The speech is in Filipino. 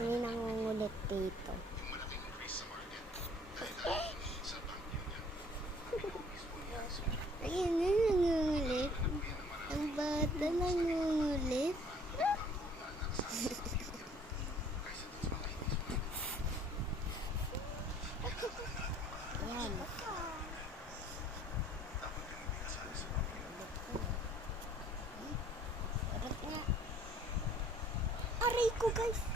may nangungulit dito. Ayun na nangungulit. Ang bata nangungulit. Ayan. Aray ko guys.